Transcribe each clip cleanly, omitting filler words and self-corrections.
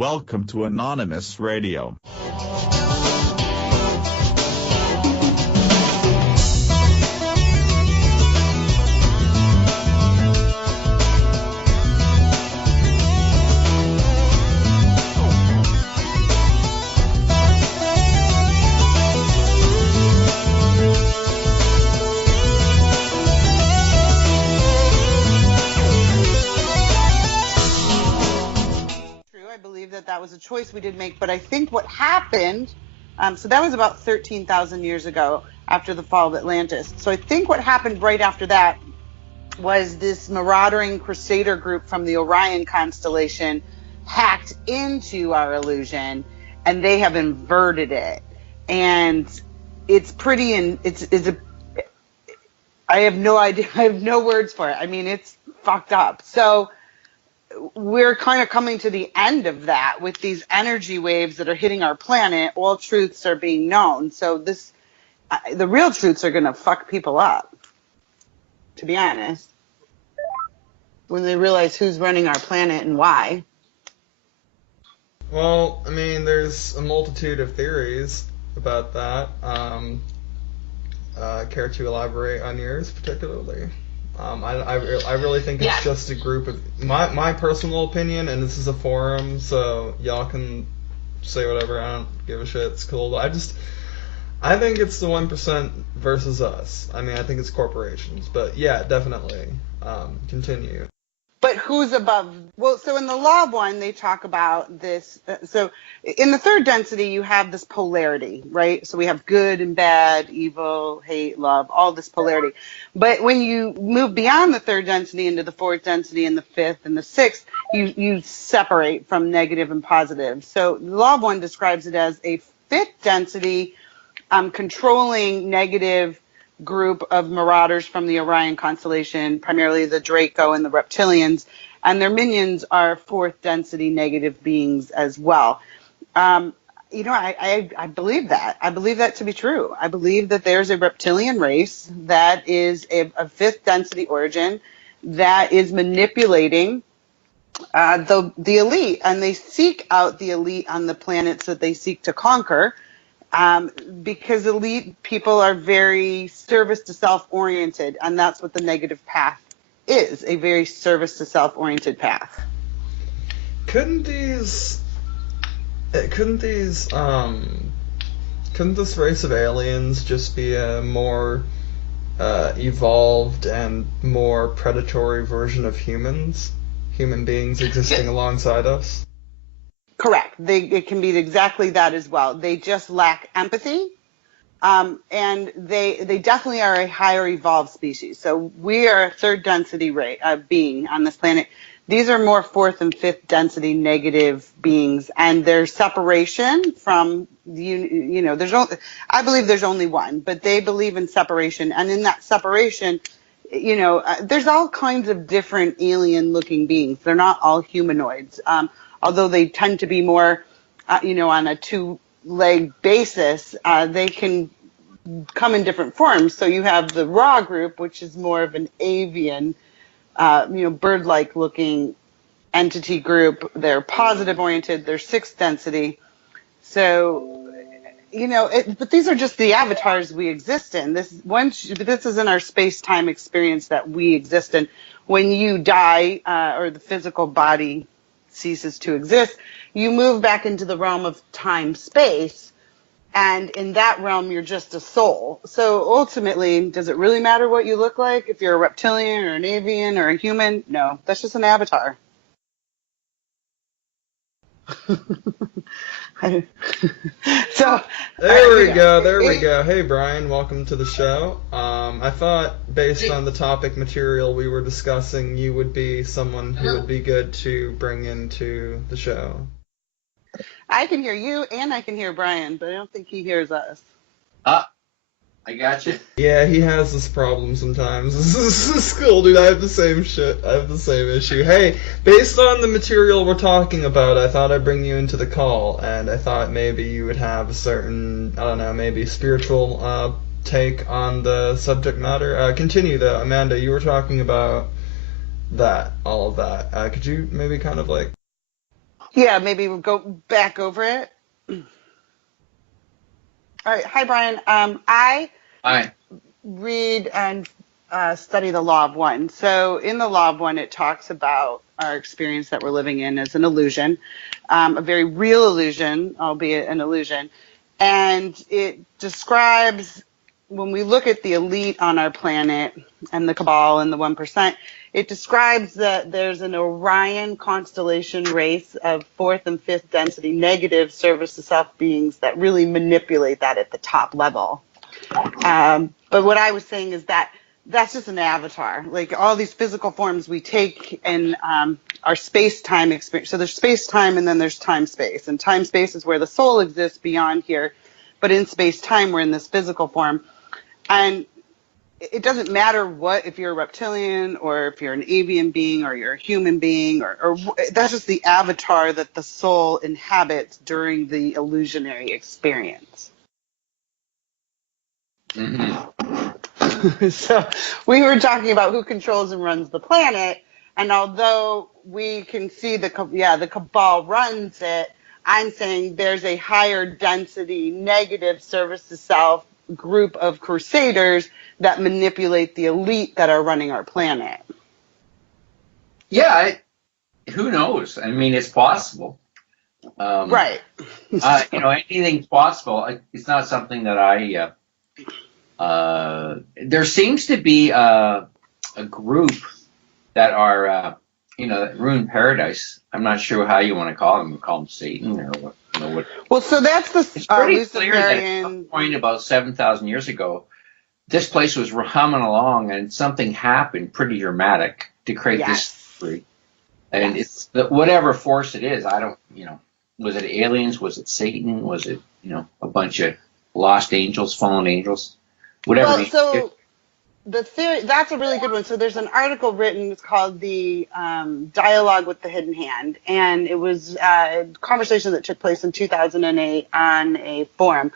Welcome to Anonymous Radio. That was a choice we did make, but I think what happened, so that was about 13,000 years ago after the fall of Atlantis. So I think what happened right after that was this marauding crusader group from the Orion constellation hacked into our illusion, and they have inverted it. And it's pretty, I have no idea, I have no words for it. I mean, it's fucked up. So we're kind of coming to the end of that with these energy waves that are hitting our planet. All truths are being known. So the real truths are going to fuck people up, to be honest, when they realize who's running our planet and why. Well, I mean, there's a multitude of theories about that. Care to elaborate on yours particularly? I really think it's just a group of my personal opinion, and this is a forum, so y'all can say whatever. I don't give a shit. It's cool. But I think it's the 1% versus us. I mean, I think it's corporations, but yeah, definitely. Continue. But who's above? Well, so in the Law of One, they talk about this. So in the third density, you have this polarity, right? So we have good and bad, evil, hate, love, all this polarity. But when you move beyond the third density into the fourth density and the fifth and the sixth, you separate from negative and positive. So the Law of One describes it as a fifth density controlling negative group of marauders from the Orion constellation, primarily the Draco and the reptilians, and their minions are fourth density negative beings as well. I believe that. I believe that to be true. I believe that there's a reptilian race that is a fifth density origin that is manipulating the elite, and they seek out the elite on the planets that they seek to conquer. Because elite people are very service to self oriented, and that's what the negative path is, a very service to self oriented path. Couldn't this race of aliens just be a more evolved and more predatory version of human beings existing alongside us? Correct. It can be exactly that as well. They just lack empathy, and they definitely are a higher evolved species. So we are a third density being on this planet. These are more fourth and fifth density negative beings, and their separation from I believe there's only one, but they believe in separation, and in that separation, there's all kinds of different alien-looking beings. They're not all humanoids. Although they tend to be more, on a two-leg basis, they can come in different forms. So you have the Raw group, which is more of an avian, bird-like looking entity group. They're positive-oriented. They're sixth density. So, but these are just the avatars we exist in. This isn't our space-time experience that we exist in. When you die, or the physical body ceases to exist, you move back into the realm of time-space, and in that realm you're just a soul. So ultimately, does it really matter what you look like if you're a reptilian or an avian or a human? No, that's just an avatar. So there we go. Hey Brian, welcome to the show. I thought based on the topic material we were discussing, you would be someone who would be good to bring into the show. I can hear you and I can hear Brian, but I don't think he hears us. I got you. Yeah, he has this problem sometimes. This is cool, dude. I have the same shit. I have the same issue. Hey, based on the material we're talking about, I thought I'd bring you into the call, and I thought maybe you would have a certain, I don't know, maybe spiritual take on the subject matter. Continue, though. Amanda, you were talking about all of that. Could you maybe kind of like Yeah, maybe we'll go back over it. All right. Hi, Brian. I Hi. read and study the Law of One. So in the Law of One, it talks about our experience that we're living in as an illusion, a very real illusion, albeit an illusion. And it describes, when we look at the elite on our planet and the cabal and the 1%, it describes that there's an Orion constellation race of fourth and fifth density negative service to self beings that really manipulate that at the top level. But what I was saying is that that's just an avatar. Like all these physical forms we take in our space-time experience. So there's space-time and then there's time-space. And time-space is where the soul exists beyond here. But in space-time, we're in this physical form. And it doesn't matter what, if you're a reptilian or if you're an avian being or you're a human being, or that's just the avatar that the soul inhabits during the illusionary experience. Mm-hmm. So we were talking about who controls and runs the planet, and although we can see the cabal runs it, I'm saying there's a higher density negative service to self group of crusaders that manipulate the elite that are running our planet. Yeah, who knows? I mean, it's possible. Right. Anything's possible. It's not something that I. There seems to be a group that are, that ruin paradise. I'm not sure how you want to call them. Call them Satan or what? What? Well, so that's the It's pretty clear that at Luciferian. some point about 7,000 years ago, this place was humming along, and something happened pretty dramatic to create this story. And it's whatever force it is. I don't, was it aliens? Was it Satan? Was it, a bunch of lost angels, fallen angels? Whatever. Well, so the theory, that's a really good one. So there's an article written, it's called the Dialogue with the Hidden Hand, and it was a conversation that took place in 2008 on a forum.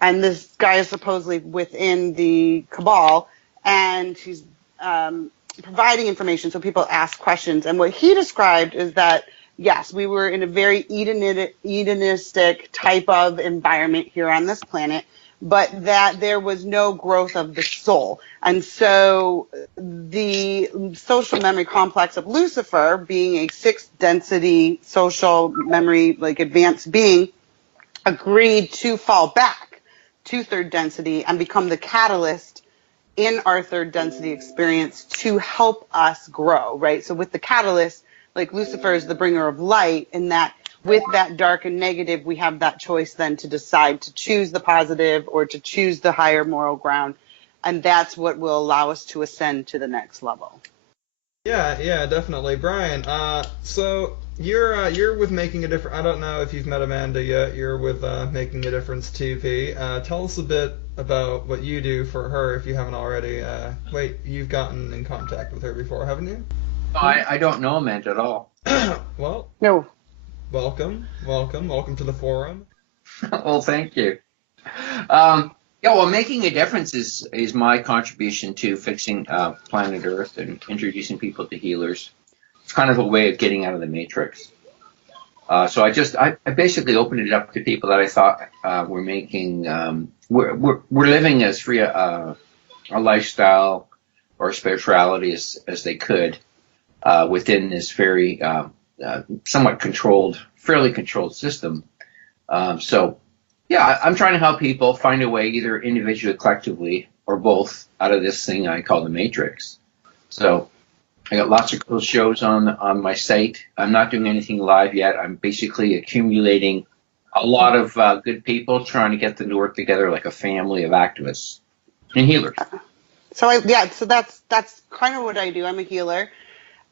And this guy is supposedly within the cabal, and he's providing information so people ask questions. And what he described is that, yes, we were in a very Edenistic type of environment here on this planet, but that there was no growth of the soul. And so the social memory complex of Lucifer, being a sixth density social memory, like advanced being, agreed to fall back to third density and become the catalyst in our third density experience to help us grow, right? So with the catalyst, like Lucifer is the bringer of light, in that with that dark and negative, we have that choice then to decide to choose the positive or to choose the higher moral ground. And that's what will allow us to ascend to the next level. Yeah, definitely. Brian, so you're with Making a Difference. I don't know if you've met Amanda yet. You're with Making a Difference TV. Tell us a bit about what you do for her if you haven't already. Wait, you've gotten in contact with her before, haven't you? I don't know Amanda at all. Well, no. Welcome to the forum. Well, thank you. Making a difference is my contribution to fixing planet Earth and introducing people to healers. It's kind of a way of getting out of the matrix. So I basically opened it up to people that I thought were making we're living as free a lifestyle or spirituality as they could within this very somewhat fairly controlled system. I'm trying to help people find a way, either individually, collectively, or both, out of this thing I call the Matrix. So I got lots of cool shows on my site. I'm not doing anything live yet. I'm basically accumulating a lot of good people trying to get them to work together like a family of activists and healers. So that's kind of what I do. I'm a healer.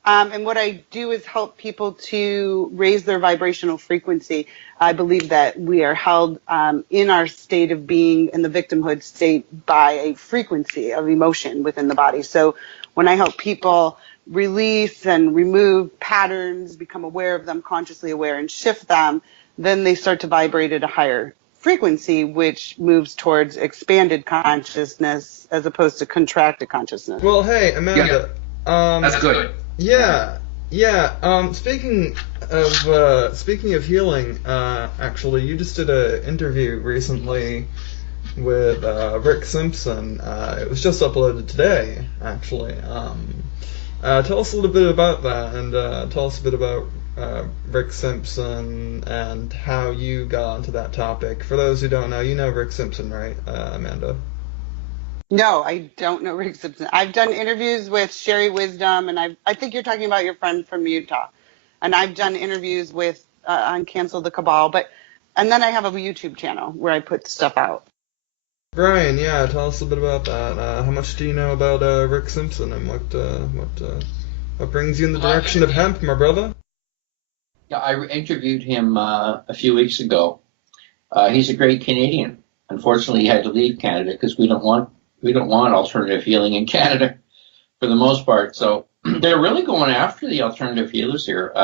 And what I do is help people to raise their vibrational frequency. I believe that we are held in our state of being in the victimhood state by a frequency of emotion within the body. So when I help people release and remove patterns, become aware of them, consciously aware, and shift them, then they start to vibrate at a higher frequency, which moves towards expanded consciousness as opposed to contracted consciousness. Well, hey, Amanda. That's good. Yeah. Speaking speaking of healing, actually, you just did an interview recently with Rick Simpson. It was just uploaded today, actually. Tell us a little bit about that, and tell us a bit about Rick Simpson and how you got onto that topic. For those who don't know, you know Rick Simpson, right, Amanda? No, I don't know Rick Simpson. I've done interviews with Sherry Wisdom, and I think you're talking about your friend from Utah. And I've done interviews with on Cancel the Cabal, and then I have a YouTube channel where I put stuff out. Brian, yeah, tell us a bit about that. How much do you know about Rick Simpson, and what brings you in the direction of hemp, my brother? Yeah, I interviewed him a few weeks ago. He's a great Canadian. Unfortunately, he had to leave Canada because we don't want alternative healing in Canada for the most part. So they're really going after the alternative healers here.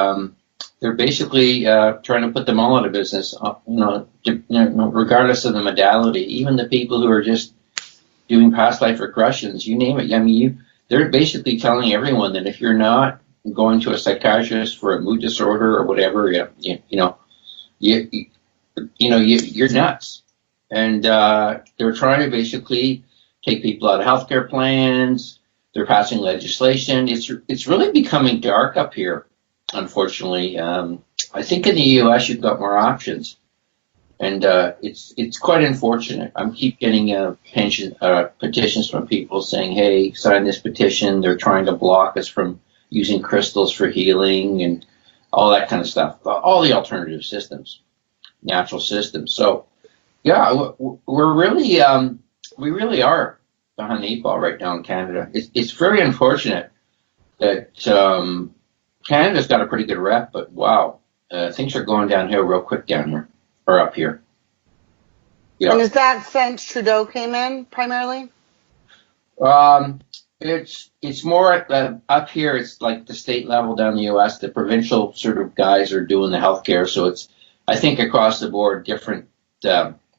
They're basically trying to put them all out of business, regardless of the modality. Even the people who are just doing past life regressions, you name it. I mean, they're basically telling everyone that if you're not going to a psychiatrist for a mood disorder or whatever, you're nuts. And they're trying to basically take people out of healthcare plans. They're passing legislation. It's really becoming dark up here. Unfortunately, I think in the U.S. you've got more options, and it's quite unfortunate. I keep getting petitions from people saying, "Hey, sign this petition." They're trying to block us from using crystals for healing and all that kind of stuff. All the alternative systems, natural systems. So, yeah, we're really we really are behind the eight ball right now in Canada. It's very unfortunate that. Canada's got a pretty good rep, but wow, things are going downhill real quick down here, or up here. Yeah. And is that since Trudeau came in, primarily? It's more up here. It's like the state level down the U.S. The provincial sort of guys are doing the healthcare, so it's I think across the board, different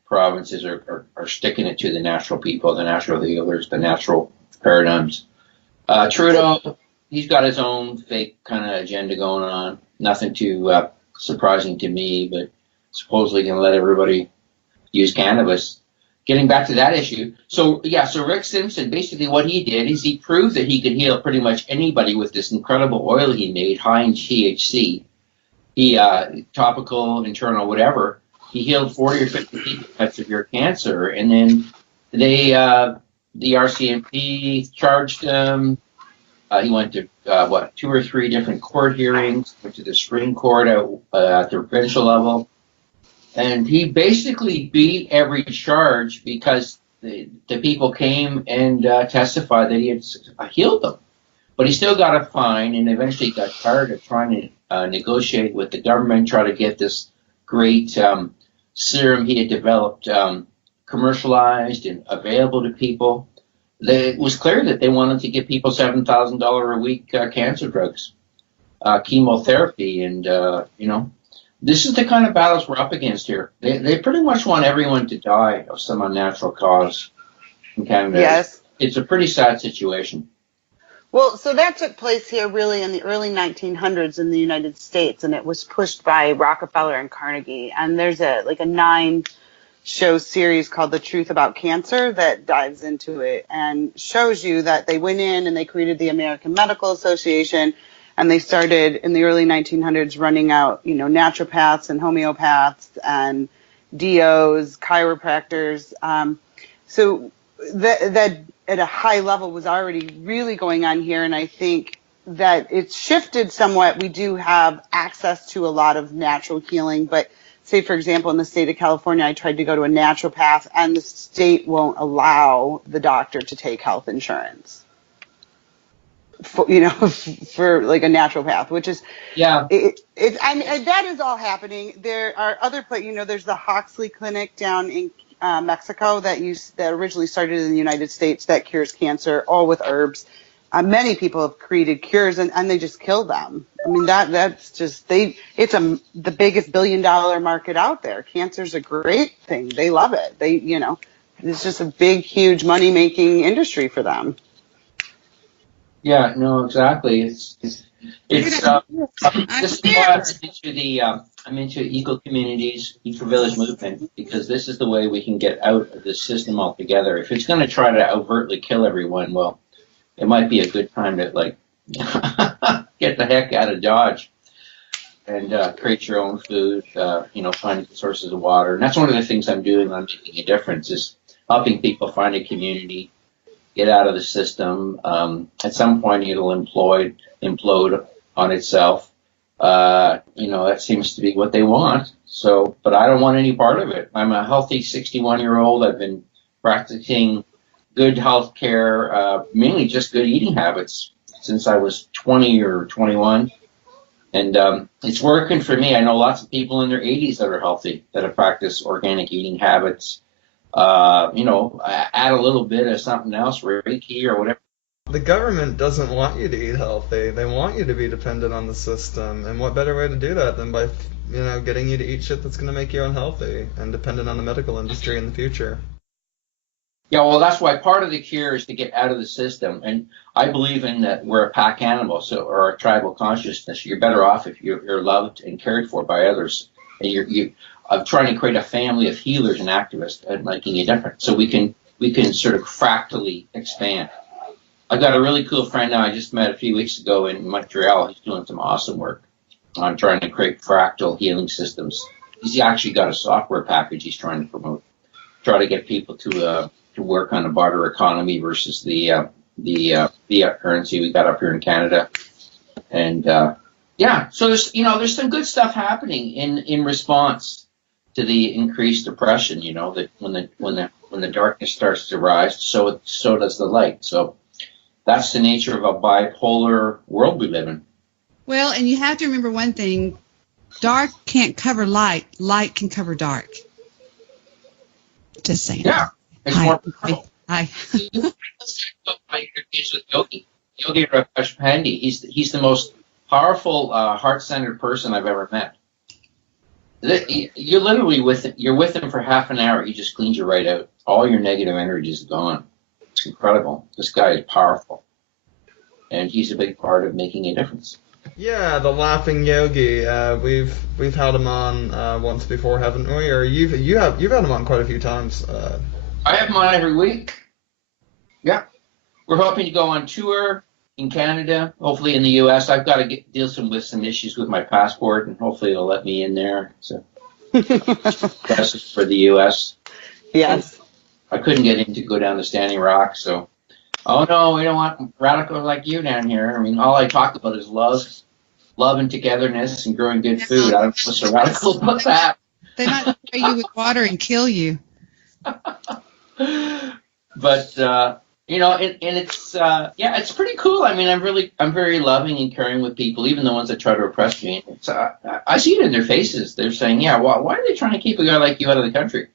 provinces are sticking it to the natural people, the natural healers, the natural paradigms. Trudeau. He's got his own fake kind of agenda going on. Nothing too surprising to me, but supposedly going to let everybody use cannabis. Getting back to that issue. So Rick Simpson, basically what he did is he proved that he could heal pretty much anybody with this incredible oil he made, high in THC. He, topical, internal, whatever. He healed 40 or 50 people with severe cancer. And then the RCMP charged him. He went to, 2 or 3 different court hearings, went to the Supreme Court at the provincial level. And he basically beat every charge because the people came and testified that he had healed them. But he still got a fine and eventually got tired of trying to negotiate with the government, try to get this great serum he had developed commercialized and available to people. It was clear that they wanted to give people $7,000 a week cancer drugs, chemotherapy, and this is the kind of battles we're up against here. They pretty much want everyone to die of some unnatural cause in Canada. Yes, it's a pretty sad situation. Well, so that took place here really in the early 1900s in the United States, and it was pushed by Rockefeller and Carnegie. And there's a 9-show series called The Truth About Cancer that dives into it and shows you that they went in and they created the American Medical Association, and they started in the early 1900s running out, naturopaths and homeopaths and DOs, chiropractors. So that at a high level was already really going on here, and I think that it's shifted somewhat. We do have access to a lot of natural healing, but say, for example, in the state of California, I tried to go to a naturopath, and the state won't allow the doctor to take health insurance for like a naturopath, which is that is all happening. There are other places, there's the Hoxley Clinic down in Mexico that originally started in the United States that cures cancer, all with herbs. Many people have created cures and they just kill them. I mean, that's just it's the biggest $1 billion market out there. Cancer's a great thing. They love it. It's just a big, huge money making industry for them. Yeah, no, exactly. It's this is why I'm into eco communities, eco village movement, because this is the way we can get out of this system altogether. If it's going to try to overtly kill everyone, well, it might be a good time to like get the heck out of Dodge and create your own food. Finding sources of water, and that's one of the things I'm doing. I'm making a difference is helping people find a community, get out of the system. At some point, it'll implode on itself. That seems to be what they want. So, but I don't want any part of it. I'm a healthy 61-year-old. I've been practicing good health care, mainly just good eating habits since I was 20 or 21. And it's working for me. I know lots of people in their 80s that are healthy, that have practiced organic eating habits. Add a little bit of something else, Reiki or whatever. The government doesn't want you to eat healthy. They want you to be dependent on the system. And what better way to do that than by, getting you to eat shit that's going to make you unhealthy and dependent on the medical industry in the future? Yeah, well, that's why part of the cure is to get out of the system. And I believe in that we're a pack animal, or a tribal consciousness. You're better off if you're loved and cared for by others. And I'm trying to create a family of healers and activists and making a difference. So we can sort of fractally expand. I've got a really cool friend now I just met a few weeks ago in Montreal. He's doing some awesome work on trying to create fractal healing systems. He's actually got a software package he's trying to promote, try to get people to work on a barter economy versus the fiat currency we got up here in Canada. And so there's some good stuff happening in response to the increased depression. That when the darkness starts to rise, so does the light. So that's the nature of a bipolar world we live in. Well, and you have to remember one thing: dark can't cover light. Light can cover dark. Just saying. Yeah, it's more powerful. Hi. My interviews with Yogi Rakesh Pandey. He's the most powerful, heart-centered person I've ever met. You're literally you're with him for half an hour. He just cleans you right out. All your negative energy is gone. It's incredible. This guy is powerful, and he's a big part of making a difference. Yeah, the laughing yogi. We've had him on once before, haven't we? Or you've had him on quite a few times. I have him on every week. Yeah, we're hoping to go on tour in Canada, hopefully in the U.S. I've got to deal with some issues with my passport, and hopefully they'll let me in there. So that's for the U.S. Yes. I couldn't get in to go down to Standing Rock, so, oh no, we don't want radicals like you down here. I mean, all I talk about is love and togetherness and growing good food. I don't know what's so radical about that. They might spray you with water and kill you. But, it's pretty cool. I mean, I'm very loving and caring with people, even the ones that try to oppress me. I see it in their faces. They're saying, yeah, why are they trying to keep a guy like you out of the country?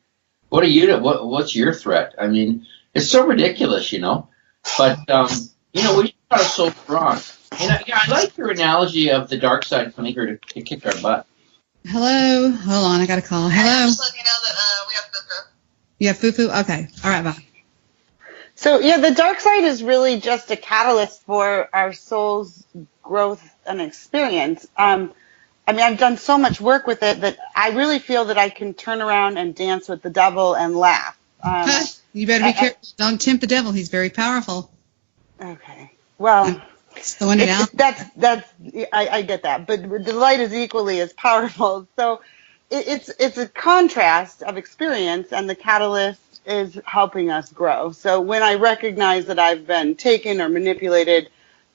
What are you to, what's your threat? I mean, it's so ridiculous, But, we are so strong. And I like your analogy of the dark side coming here to kick our butt. Hello. Hold on, I got a call. Hello. Just letting you know that we have foo-foo. You have foo-foo? Okay. All right, bye. So, the dark side is really just a catalyst for our soul's growth and experience. I've done so much work with it that I really feel that I can turn around and dance with the devil and laugh. You better be careful. Don't tempt the devil. He's very powerful. Okay. Well, throwing it out. I get that, but the light is equally as powerful. So it's a contrast of experience, and the catalyst is helping us grow. So when I recognize that I've been taken or manipulated,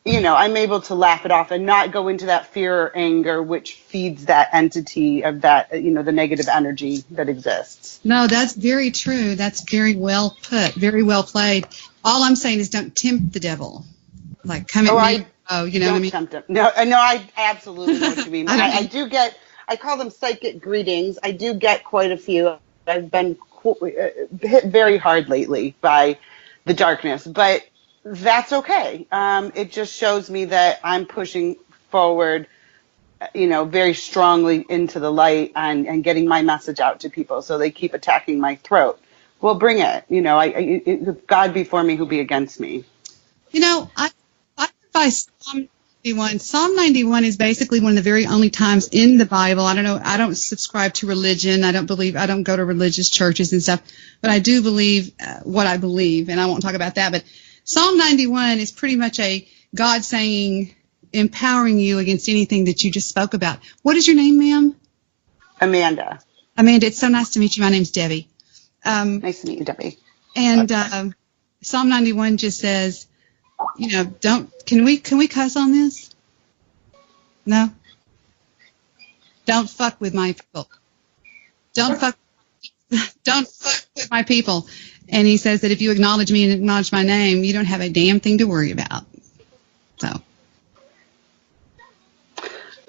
I'm able to laugh it off and not go into that fear or anger, which feeds that entity of that, the negative energy that exists. No, that's very true. That's very well put, very well played. All I'm saying is don't tempt the devil. Like, come at me. You know what I mean? Tempt him. No, I absolutely know what you mean. I do get, I call them psychic greetings. I do get quite a few. I've been hit very hard lately by the darkness, but that's okay. It just shows me that I'm pushing forward, very strongly into the light and getting my message out to people. So they keep attacking my throat. Well, bring it. If God be for me, who be against me? I advise some Psalm 91 is basically one of the very only times in the Bible. I don't know. I don't subscribe to religion. I don't go to religious churches and stuff, but I do believe what I believe, and I won't talk about that. But Psalm 91 is pretty much a God saying, empowering you against anything that you just spoke about. What is your name, ma'am? Amanda. Amanda, it's so nice to meet you. My name's Debbie. Nice to meet you, Debbie. And Psalm 91 just says, can we cuss on this? No? Don't fuck with my people. Don't fuck with my people. And he says that if you acknowledge me and acknowledge my name, you don't have a damn thing to worry about. So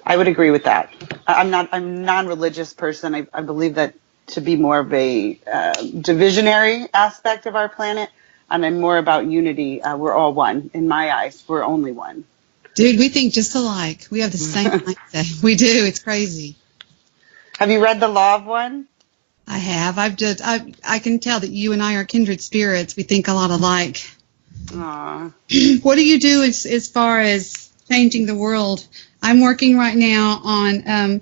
I would agree with that. I'm a non-religious person. I believe that to be more of a divisionary aspect of our planet, and I'm more about unity. We're all one. In my eyes, we're only one. Dude, we think just alike. We have the same mindset. We do. It's crazy. Have you read The Law of One? I have. I can tell that you and I are kindred spirits. We think a lot alike. Aww. What do you do as far as changing the world? I'm working right now on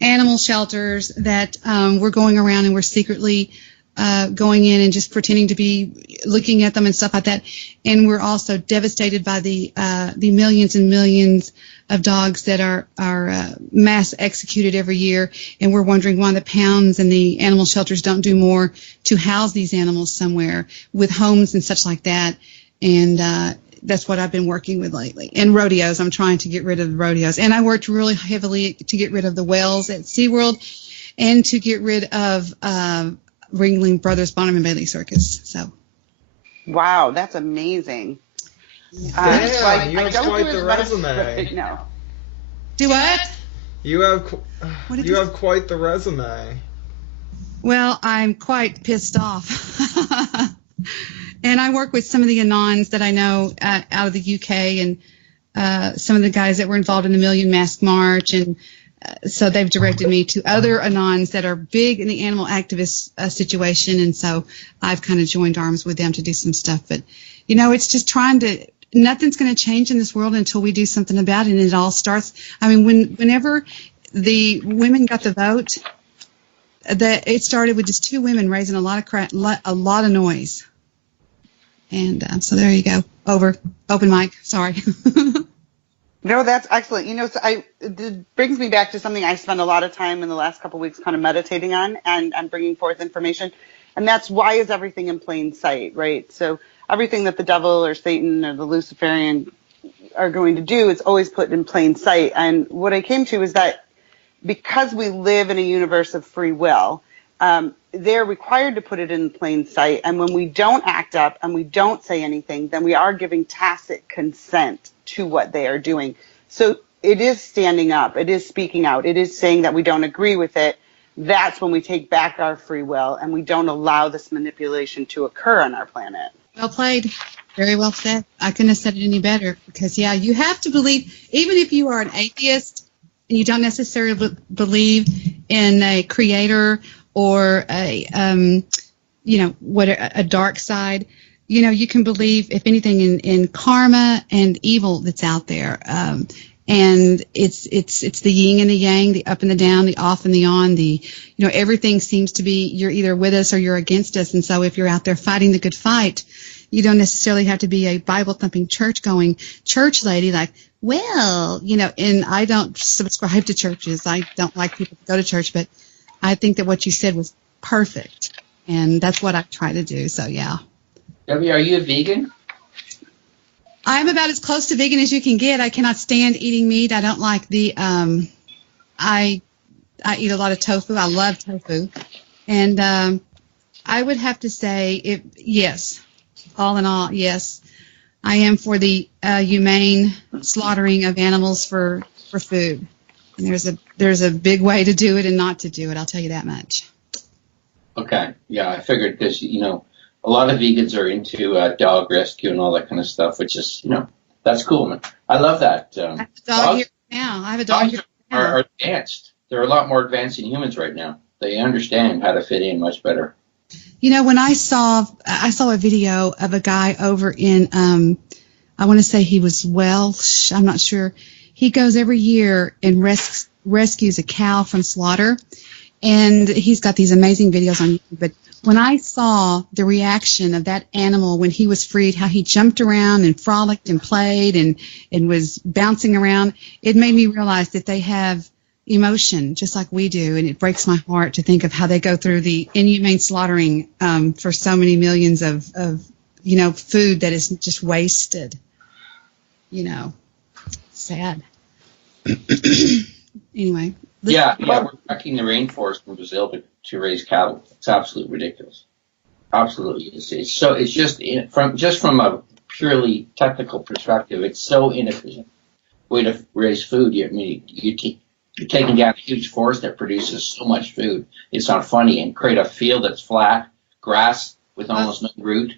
animal shelters that we're going around and we're secretly going in and just pretending to be looking at them and stuff like that. And we're also devastated by the millions and millions of dogs that are mass executed every year. And we're wondering why the pounds and the animal shelters don't do more to house these animals somewhere with homes and such like that. And that's what I've been working with lately. And rodeos. I'm trying to get rid of the rodeos. And I worked really heavily to get rid of the whales at SeaWorld and to get rid of Ringling Brothers Bonham and Bailey Circus. So, wow, that's amazing. Damn, you have quite the resume. No. Do what? You have quite the resume. Well, I'm quite pissed off. And I work with some of the Anons that I know out of the UK and some of the guys that were involved in the Million Mask March. And so they've directed me to other Anons that are big in the animal activist situation. And so I've kind of joined arms with them to do some stuff. But, it's just nothing's going to change in this world until we do something about it. And it all starts, whenever the women got the vote, it started with just two women raising a lot of noise. And so there you go. Open mic. Sorry. No, that's excellent. It brings me back to something I spent a lot of time in the last couple of weeks kind of meditating on and bringing forth information. And that's why is everything in plain sight, right? So everything that the devil or Satan or the Luciferian are going to do is always put in plain sight. And what I came to is that because we live in a universe of free will, they're required to put it in plain sight. And when we don't act up and we don't say anything, then we are giving tacit consent to what they are doing. So it is standing up. It is speaking out. It is saying that we don't agree with it. That's when we take back our free will and we don't allow this manipulation to occur on our planet. Well played. Very well said. I couldn't have said it any better because, you have to believe, even if you are an atheist and you don't necessarily believe in a creator or a dark side, you can believe, if anything, in karma and evil that's out there. And it's the yin and the yang, the up and the down, the off and the on, everything seems to be, you're either with us or you're against us. And so if you're out there fighting the good fight, you don't necessarily have to be a Bible thumping church lady like, and I don't subscribe to churches. I don't like people to go to church, but I think that what you said was perfect, and that's what I try to do. So, yeah. Debbie, are you a vegan? I'm about as close to vegan as you can get. I cannot stand eating meat. I don't like the I eat a lot of tofu. I love tofu. And I would have to say, yes, all in all, yes. I am for the humane slaughtering of animals for food. And there's a big way to do it and not to do it. I'll tell you that much. Okay. Yeah, I figured because, a lot of vegans are into dog rescue and all that kind of stuff, which is, that's cool, man. I love that. I have a dog here now. I have a dog here now. Are advanced. They're a lot more advanced than humans right now. They understand how to fit in much better. When I saw a video of a guy over in I want to say he was Welsh. I'm not sure. He goes every year and rescues a cow from slaughter. And he's got these amazing videos on YouTube. But when I saw the reaction of that animal when he was freed, how he jumped around and frolicked and played and was bouncing around, it made me realize that they have emotion just like we do. And it breaks my heart to think of how they go through the inhumane slaughtering for so many millions of food that is just wasted. Sad. Anyway. Yeah, we're wrecking the rainforest in Brazil to raise cattle. It's absolutely ridiculous. Absolutely, it's just from a purely technical perspective, it's so inefficient way to raise food. You're taking down a huge forest that produces so much food. It's not funny, and create a field that's flat, grass with almost no root.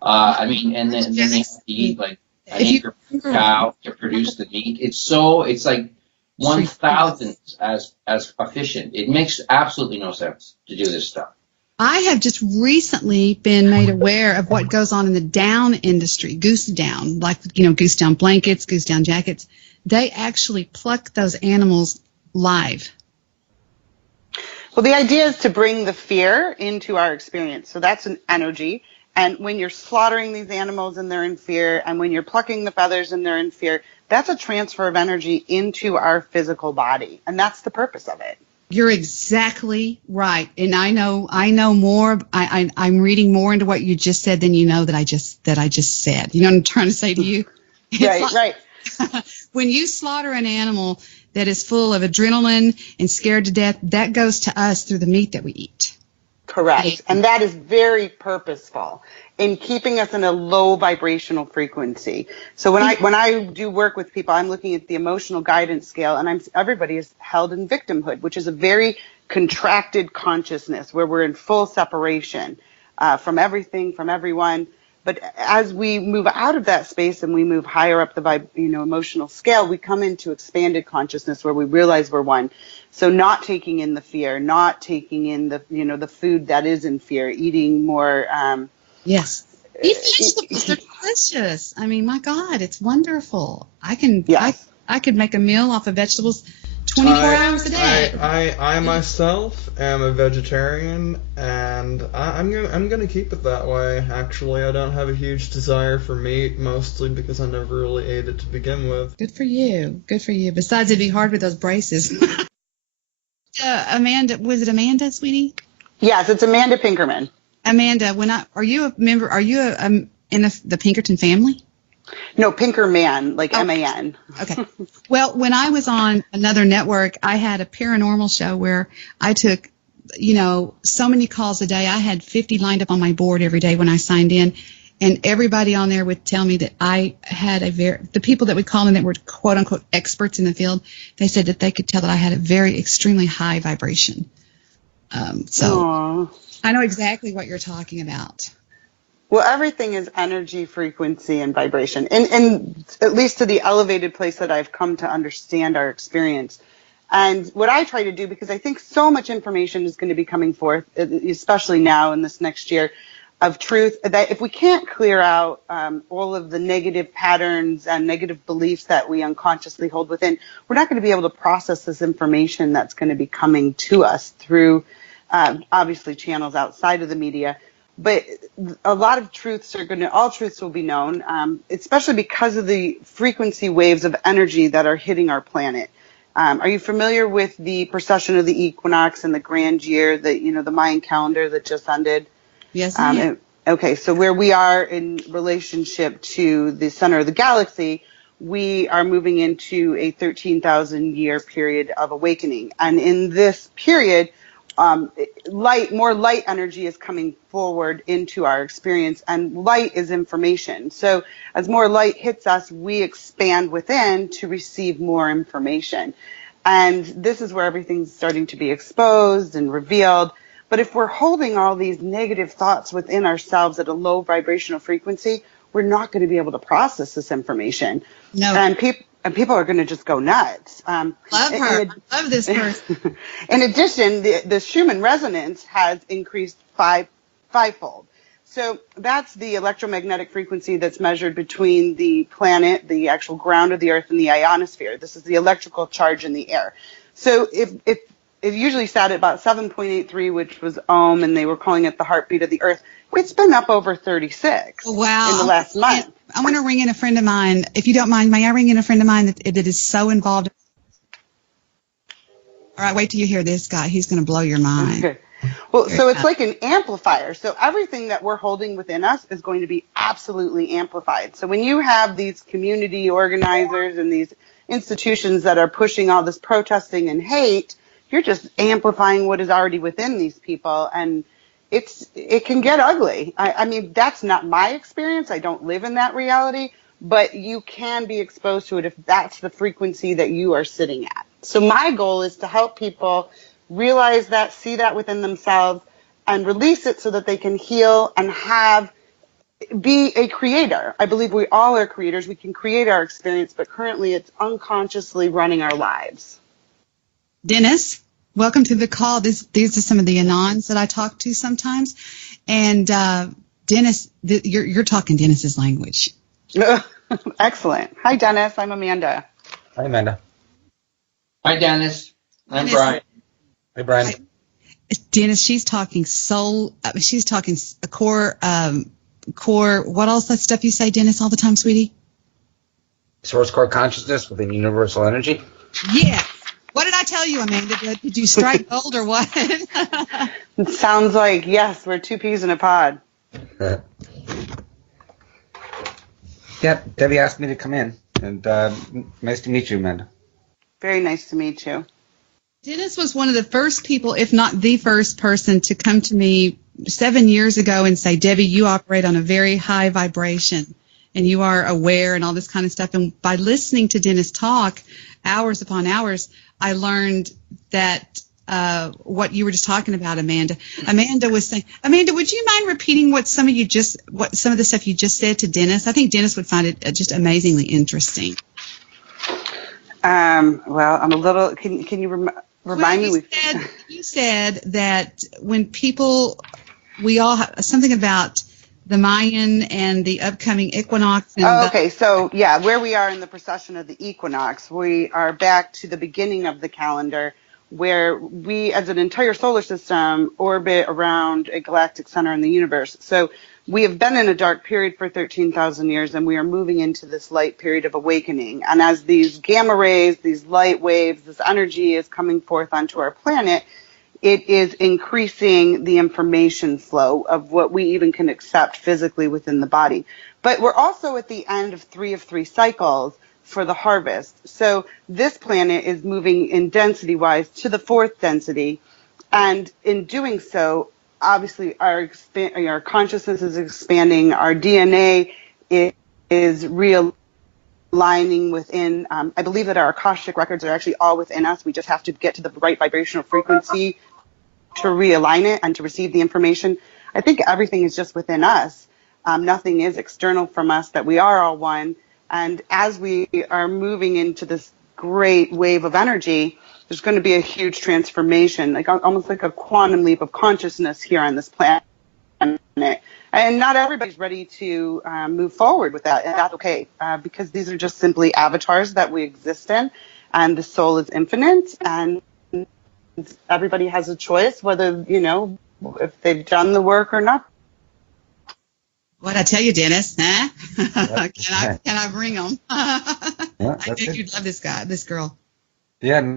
And then they have to eat like an acre per cow to produce the meat. It's like 1,000 as efficient. It makes absolutely no sense to do this stuff. I have just recently been made aware of what goes on in the down industry, goose down, like, goose down blankets, goose down jackets. They actually pluck those animals live. Well, the idea is to bring the fear into our experience. So that's an energy. And when you're slaughtering these animals and they're in fear, and when you're plucking the feathers and they're in fear, that's a transfer of energy into our physical body. And that's the purpose of it. You're exactly right. And I know more. I'm reading more into what you just said than that I just said. You know what I'm trying to say to you? Right. When you slaughter an animal that is full of adrenaline and scared to death, that goes to us through the meat that we eat. Correct. And that is very purposeful in keeping us in a low vibrational frequency. So when I do work with people, I'm looking at the emotional guidance scale, and everybody is held in victimhood, which is a very contracted consciousness where we're in full separation from everything, from everyone. But as we move out of that space and we move higher up the emotional scale, we come into expanded consciousness where we realize we're one. So not taking in the fear, not taking in the food that is in fear, eating more. Yes. Eat vegetables. They're delicious. I mean, my God, it's wonderful. I could make a meal off of vegetables 24 hours a day. I myself am a vegetarian, and I'm gonna keep it that way. Actually, I don't have a huge desire for meat, mostly because I never really ate it to begin with. Good for you. Besides, it'd be hard with those braces. Amanda, was it Amanda, sweetie? Yes, it's Amanda Pinkerman. Amanda, are you a member? Are you in the Pinkerton family? No, Pinkerman, like MAN. Okay. Well, when I was on another network, I had a paranormal show where I took, so many calls a day. I had 50 lined up on my board every day when I signed in, and everybody on there would tell me that I had the people that would call in that were quote unquote experts in the field, they said that they could tell that I had a very extremely high vibration. So I know exactly what you're talking about. Well, everything is energy, frequency, and vibration. And at least to the elevated place that I've come to understand our experience. And what I try to do, because I think so much information is going to be coming forth, especially now in this next year, of truth, that if we can't clear out all of the negative patterns and negative beliefs that we unconsciously hold within, we're not going to be able to process this information that's going to be coming to us through, obviously, channels outside of the media. But a lot of all truths will be known, especially because of the frequency waves of energy that are hitting our planet. Are you familiar with the precession of the equinox and the grand year, the Mayan calendar that just ended? Yes. Okay, so where we are in relationship to the center of the galaxy, we are moving into a 13,000-year period of awakening. And in this period, more light energy is coming forward into our experience, and light is information. So as more light hits us, we expand within to receive more information. And this is where everything's starting to be exposed and revealed. But if we're holding all these negative thoughts within ourselves at a low vibrational frequency, we're not going to be able to process this information. No. And people are going to just go nuts. Love her. I love this person. In addition, the Schumann resonance has increased fivefold. So that's the electromagnetic frequency that's measured between the planet, the actual ground of the Earth, and the ionosphere. This is the electrical charge in the air. So if it usually sat at about 7.83, which was ohm, and they were calling it the heartbeat of the Earth. It's been up over 36 wow. in the last month. I want to ring in a friend of mine. If you don't mind, may I ring in a friend of mine that is so involved? All right, wait till you hear this guy. He's going to blow your mind. Okay. Well, so it's like an amplifier. So everything that we're holding within us is going to be absolutely amplified. So when you have these community organizers and these institutions that are pushing all this protesting and hate, you're just amplifying what is already within these people, and it can get ugly. I mean, that's not my experience. I don't live in that reality, but you can be exposed to it if that's the frequency that you are sitting at. So my goal is to help people realize that, see that within themselves, and release it so that they can heal and be a creator. I believe we all are creators. We can create our experience, but currently it's unconsciously running our lives. Dennis, welcome to the call. These are some of the Anons that I talk to sometimes. And Dennis, you're talking Dennis's language. Excellent. Hi, Dennis. I'm Amanda. Hi, Amanda. Hi, Dennis. I'm Brian. Hey, Brian. Dennis, she's talking soul. She's talking a core. What else that stuff you say, Dennis, all the time, sweetie? Source core consciousness within universal energy. Yeah. What did I tell you, Amanda? Did you strike gold or what? It sounds like, yes, we're two peas in a pod. Yeah, Debbie asked me to come in, and nice to meet you, Amanda. Very nice to meet you. Dennis was one of the first people, if not the first person, to come to me 7 years ago and say, Debbie, you operate on a very high vibration, and you are aware and all this kind of stuff. And by listening to Dennis talk hours upon hours, I learned that what you were just talking about, Amanda. Amanda was saying, Amanda, would you mind repeating what some of the stuff you just said to Dennis? I think Dennis would find it just amazingly interesting. Well, I'm a little. Can you remind me? You said that when people, we all have something about the Mayan and the upcoming equinox. Okay. So, yeah, where we are in the procession of the equinox, we are back to the beginning of the calendar where we, as an entire solar system, orbit around a galactic center in the universe. So we have been in a dark period for 13,000 years, and we are moving into this light period of awakening. And as these gamma rays, these light waves, this energy is coming forth onto our planet, it is increasing the information flow of what we even can accept physically within the body. But we're also at the end of 3 of 3 cycles for the harvest. So this planet is moving in density-wise to the 4th density. And in doing so, obviously our consciousness is expanding. Our DNA is realigning within. I believe that our Akashic records are actually all within us. We just have to get to the right vibrational frequency to realign it and to receive the information. I think everything is just within us. Nothing is external from us, that we are all one. And as we are moving into this great wave of energy, there's going to be a huge transformation, like almost like a quantum leap of consciousness here on this planet. And not everybody's ready to move forward with that. And that's okay, because these are just simply avatars that we exist in, and the soul is infinite, and everybody has a choice whether, if they've done the work or not. What'd I tell you, Dennis? Huh? Can I bring them? Yeah, I think you'd love this girl. Yeah,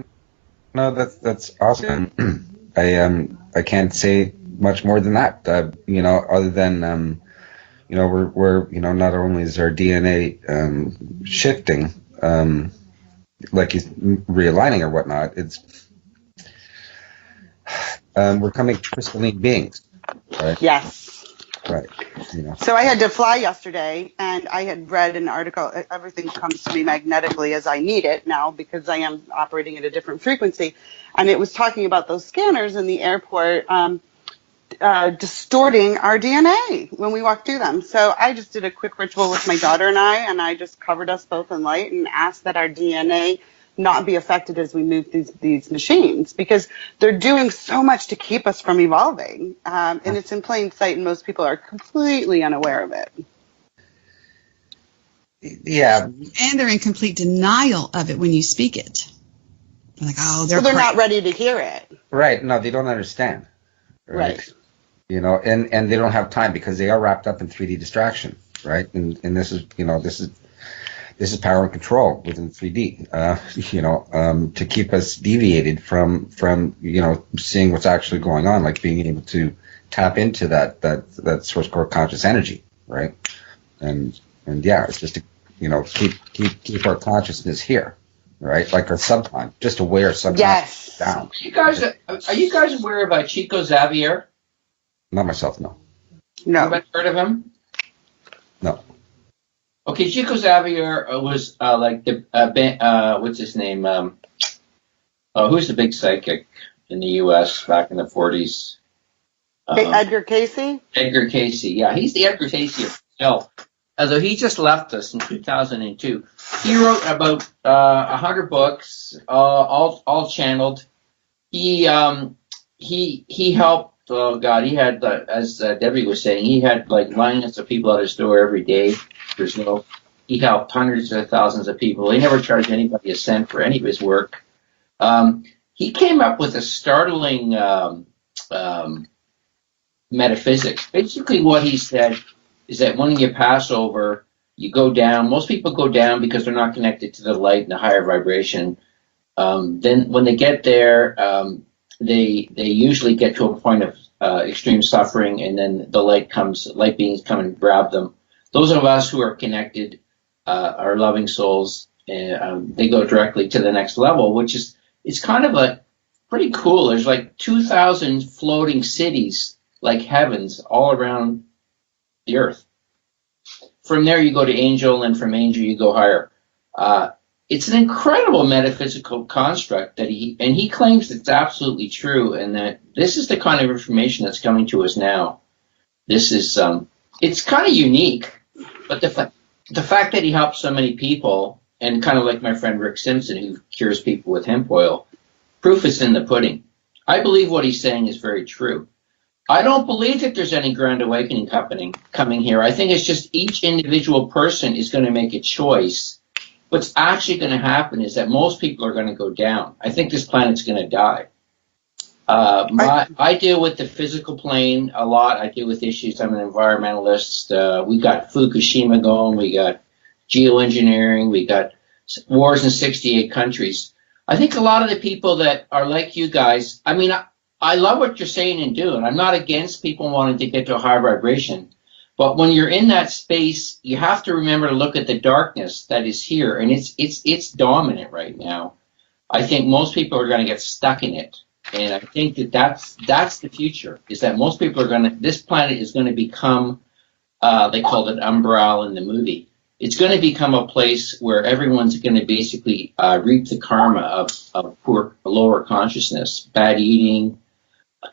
no, that's awesome. I can't say much more than that. Other than we're not only is our DNA shifting, like he's realigning or whatnot. It's we're coming crystalline beings, right? Yes. Right. So I had to fly yesterday, and I had read an article. Everything comes to me magnetically as I need it now, because I am operating at a different frequency. And it was talking about those scanners in the airport distorting our DNA when we walk through them. So I just did a quick ritual with my daughter and I just covered us both in light and asked that our DNA not be affected as we move these machines, because they're doing so much to keep us from evolving, and it's in plain sight, and most people are completely unaware of it. Yeah. And they're in complete denial of it when you speak it. They're like, oh, they're not ready to hear it. Right. No, they don't understand. Right. You know, and they don't have time because they are wrapped up in 3D distraction, right? And this is, you know, this is power and control within 3D, you know, to keep us deviated from, you know, seeing what's actually going on, like being able to tap into that source core conscious energy, right? And yeah, it's just to, you know, keep our consciousness here, right? Like our subconscious, just to wear subconscious down. Are you guys aware of Chico Xavier? Not myself, no. No. Have you heard of him? No. Okay, Chico Xavier was like the what's his name? Who's the big psychic in the U.S. back in the 40s? Edgar Cayce? Edgar Cayce, yeah, he's the Edgar Cayce himself. Although he just left us in 2002. He wrote about 100 books, all channeled. He helped. Oh God, he had, as Debbie was saying, he had like lines of people at his door every day. He helped hundreds of thousands of people. He never charged anybody a cent for any of his work. He came up with a startling metaphysics. Basically, what he said is that when you pass over, you go down. Most people go down because they're not connected to the light and the higher vibration. Then when they get there, they usually get to a point of extreme suffering, and then the light beings come and grab them. Those of us who are connected, are loving souls, and they go directly to the next level, which is, it's kind of pretty cool. There's like 2,000 floating cities, like heavens, all around the earth. From there you go to angel, and from angel you go higher. It's an incredible metaphysical construct that he claims it's absolutely true, and that this is the kind of information that's coming to us now. This is it's kind of unique, but the fact that he helps so many people, and kind of like my friend Rick Simpson, who cures people with hemp oil, proof is in the pudding. I believe what he's saying is very true. I don't believe that there's any grand awakening coming here. I think it's just each individual person is going to make a choice. What's actually going to happen is that most people are going to go down. I think this planet's going to die. I deal with the physical plane a lot. I deal with issues. I'm an environmentalist. We got Fukushima going. We got geoengineering. We got wars in 68 countries. I think a lot of the people that are like you guys, I mean, I love what you're saying and doing. I'm not against people wanting to get to a higher vibration. But when you're in that space, you have to remember to look at the darkness that is here. And it's dominant right now. I think most people are going to get stuck in it. And I think that's the future, is that most people this planet is going to become, they called it Umbral in the movie. It's going to become a place where everyone's going to basically reap the karma of poor, lower consciousness, bad eating,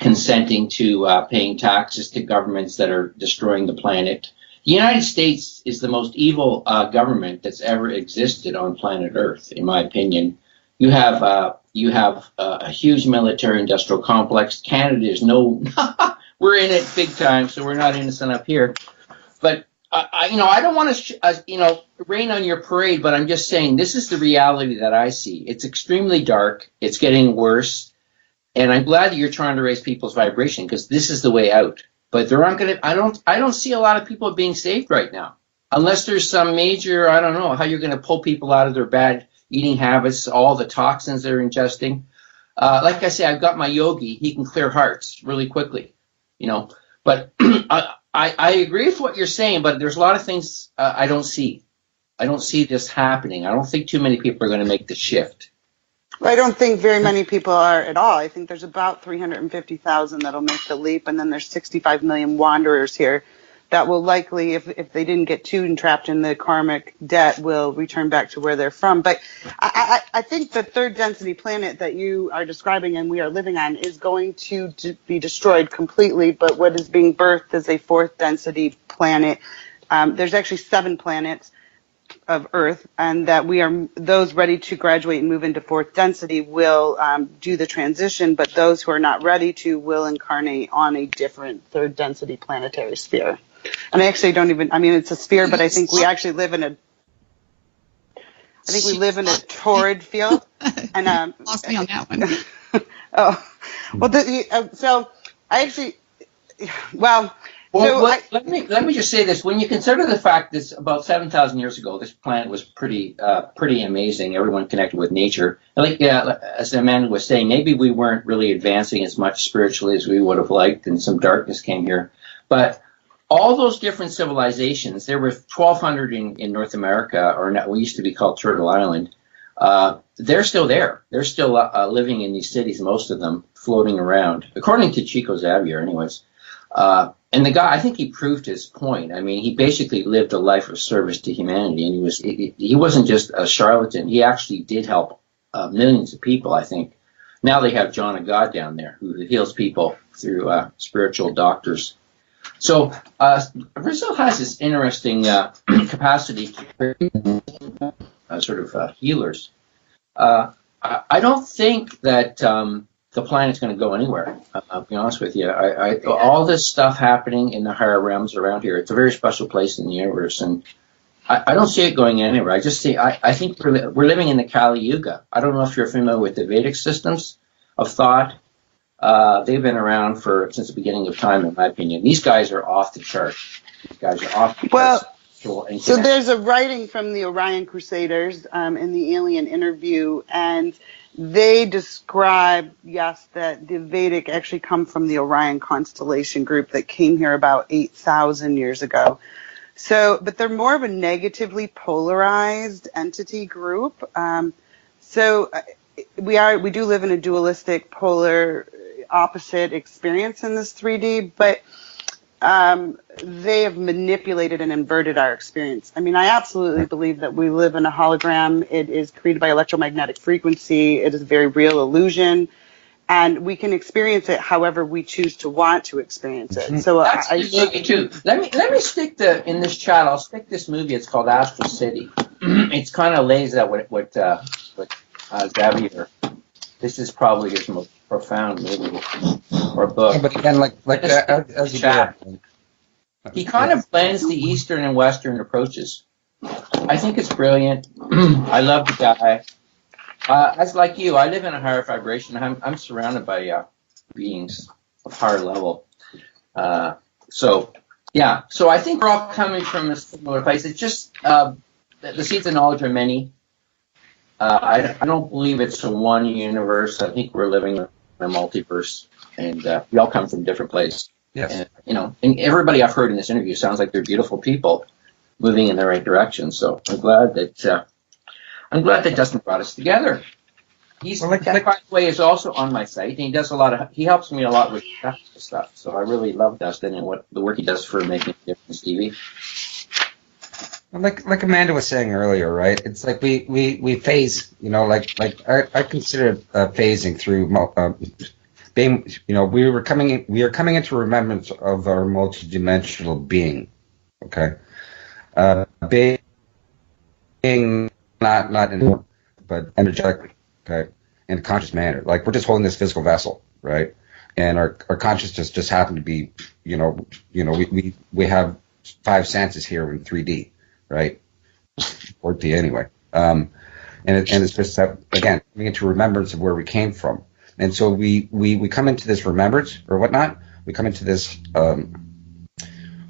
consenting to paying taxes to governments that are destroying the planet. The United States is the most evil government that's ever existed on planet Earth, in my opinion. You have a huge military-industrial complex. Canada is we're in it big time, so we're not innocent up here. But I don't want to rain on your parade, but I'm just saying this is the reality that I see. It's extremely dark. It's getting worse. And I'm glad that you're trying to raise people's vibration, because this is the way out. But there aren't I don't see a lot of people being saved right now, unless there's some major, I don't know how you're going to pull people out of their bad eating habits, all the toxins they're ingesting. Like I say, I've got my yogi. He can clear hearts really quickly, But I agree with what you're saying, but there's a lot of things I don't see. I don't see this happening. I don't think too many people are going to make the shift. I don't think very many people are at all. I think there's about 350,000 that'll make the leap, and then there's 65 million wanderers here that will likely, if they didn't get too entrapped in the karmic debt, will return back to where they're from. But I think the third density planet that you are describing and we are living on is going to be destroyed completely, but what is being birthed is a fourth density planet. There's actually 7 planets. Earth, and that we are those ready to graduate and move into fourth density will do the transition, but those who are not ready to will incarnate on a different third density planetary sphere. And I actually don't even, I mean, it's a sphere, but I think we actually live in a, I think we live in a torrid field. And lost me on that one. oh, well, so I actually, well. Well, So let me just say this: when you consider the fact that about 7,000 years ago, this planet was pretty amazing. Everyone connected with nature. Like as Amanda was saying, maybe we weren't really advancing as much spiritually as we would have liked, and some darkness came here. But all those different civilizations, there were 1,200 in North America, or what used to be called Turtle Island. They're still there. They're still living in these cities, most of them floating around, according to Chico Xavier, anyways. And the guy, I think he proved his point. I mean, he basically lived a life of service to humanity, and he wasn't just a charlatan. He actually did help millions of people, I think. Now they have John of God down there who heals people through spiritual doctors. So Brazil has this interesting capacity to sort of healers. I don't think that the planet's going to go anywhere. I'll be honest with you. All this stuff happening in the higher realms around here, it's a very special place in the universe, and I don't see it going anywhere. I just see. I think we're living in the Kali Yuga. I don't know if you're familiar with the Vedic systems of thought. They've been around since the beginning of time, in my opinion. These guys are off the chart. These guys are off the chart. So there's a writing from the Orion Crusaders in the Alien Interview, and they describe, yes, that the Vedic actually come from the Orion constellation group that came here about 8,000 years ago. So, but they're more of a negatively polarized entity group. We do live in a dualistic, polar, opposite experience in this 3D, but they have manipulated and inverted our experience. I mean, I absolutely believe that we live in a hologram. It is created by electromagnetic frequency. It is a very real illusion, and we can experience it however we choose to want to experience it. So that's the movie too. Let me stick in this chat. I'll stick this movie. It's called Astral City. It's kind of lays out what Xavier. This is probably his most profound movie or book. Yeah, but again, as you do, he kind of blends the Eastern and Western approaches. I think it's brilliant. I love the guy. As like you, I live in a higher vibration. I'm surrounded by beings of higher level. So I think we're all coming from a similar place. It's just the seeds of knowledge are many. I don't believe it's a one universe. I think we're living in a multiverse, and we all come from different places. Yes. And, and everybody I've heard in this interview sounds like they're beautiful people moving in the right direction. So I'm glad that Dustin brought us together. He's, by the way, is also on my site, and he does he helps me a lot with stuff. So I really love Dustin and the work he does for making a difference TV. Like Amanda was saying earlier, right? It's like we phase, I consider phasing through being, we are coming into remembrance of our multidimensional being, okay? Being not in, but energetically, okay, in a conscious manner. Like we're just holding this physical vessel, right? And our consciousness just happened to be, we have five senses here in 3D. Right, 4D anyway, and it's just that, again, coming into remembrance of where we came from, and so we come into this remembrance or whatnot. We come into this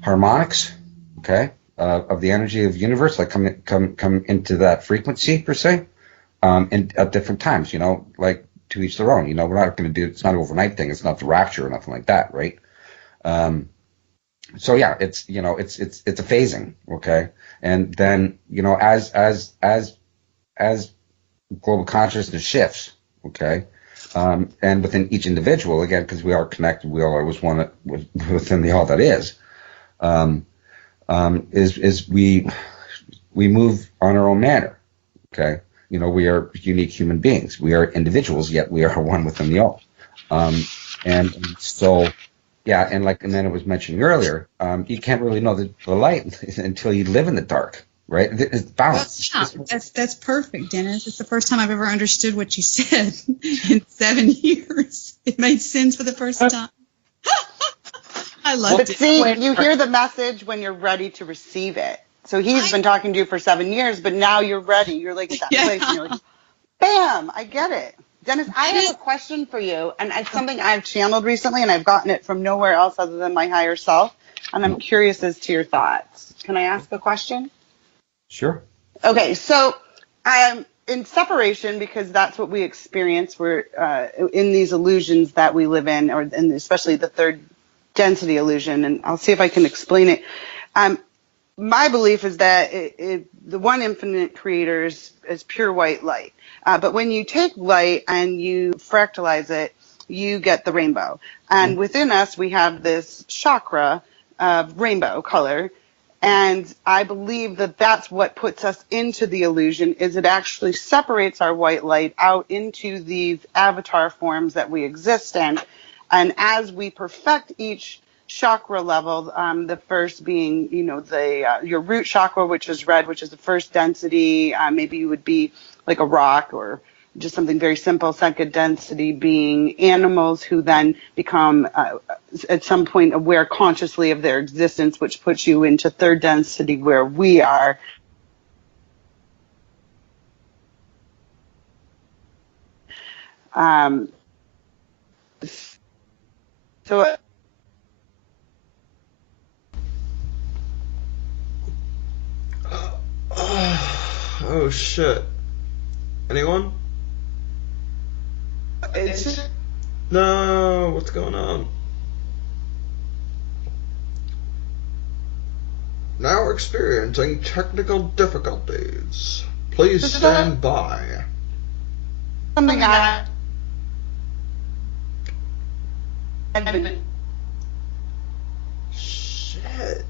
harmonics, okay, of the energy of the universe, like come into that frequency per se, and at different times, like to each their own. We're not going to do it's not an overnight thing. It's not the rapture or nothing like that, right? So yeah, it's a phasing, okay. And then, as global consciousness shifts, okay, and within each individual, again, because we are connected, we are always one within the all that is we move on our own manner, okay. We are unique human beings. We are individuals, yet we are one within the all. And so. Yeah, and then it was mentioned earlier, you can't really know the light until you live in the dark, right? It's balance. Well, yeah, that's perfect, Dennis. It's the first time I've ever understood what you said in 7 years. It made sense for the first time. I loved But it. see, you hear the message when you're ready to receive it. So he's been talking to you for 7 years, but now you're ready. You're like at that place, and you're like, bam, I get it. Dennis, I have a question for you, and it's something I've channeled recently, and I've gotten it from nowhere else other than my higher self, and I'm curious as to your thoughts. Can I ask a question? Sure. Okay, so in separation, because that's what we experience. We're in these illusions that we live in, or in especially the third density illusion, and I'll see if I can explain it. My belief is that the one infinite creator is pure white light. But when you take light and you fractalize it, you get the rainbow. And within us, we have this chakra of rainbow color. And I believe that that's what puts us into the illusion, is it actually separates our white light out into these avatar forms that we exist in. And as we perfect each chakra level, the first being, your root chakra, which is red, which is the first density. Maybe you would be like a rock or just something very simple. Second density being animals who then become at some point aware consciously of their existence, which puts you into third density where we are. So oh shit. Anyone? No, what's going on? Now we're experiencing technical difficulties. Please stand by. Something Shit.